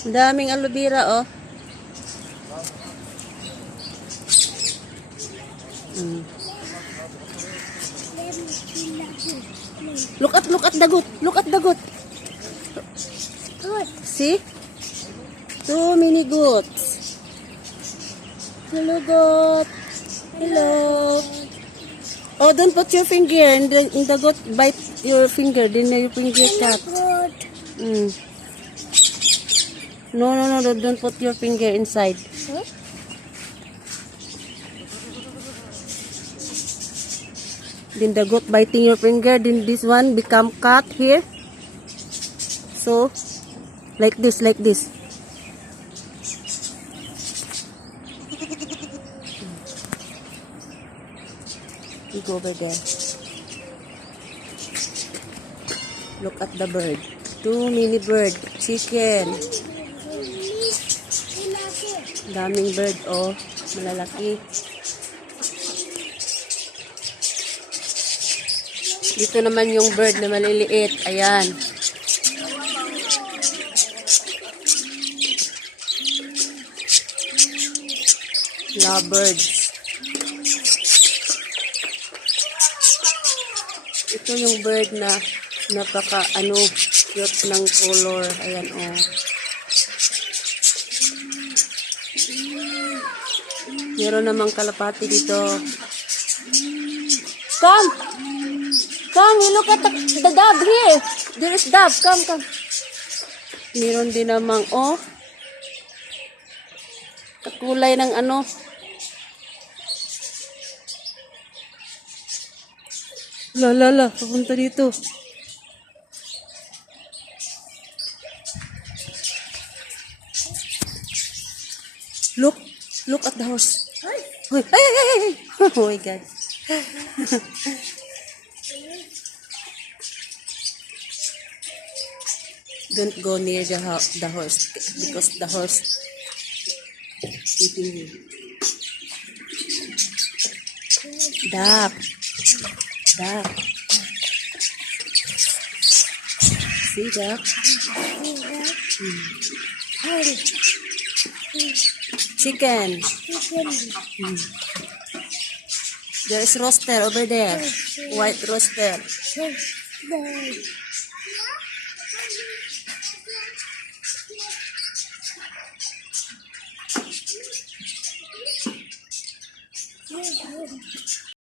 Ang daming aloe vera, oh. Look at the goat. Look at the goat. See? Too many goats. Hello, goat. Hello. Oh, don't put your finger in the goat. Bite your finger. Then your finger cut. No, don't put your finger inside. Huh? Then the goat biting your finger. Then this one become cut here. So, like this. You go over there. Look at the bird. Too many bird. Chicken. Daming bird, oh. Malalaki. Dito naman yung bird na maliliit. Ayan. Lovebirds. Ito yung bird na napaka cute ng color. Ayan, oh. Meron namang kalapati dito. Come, you look at the dove here. There is dove. Come. Meron din namang, oh, kakulay ng La, papunta dito. Look at the horse. Ay. Oh my God. Don't go near the horse because the horse eating you. Duck. See duck? Chicken. There is rooster over there. White rooster.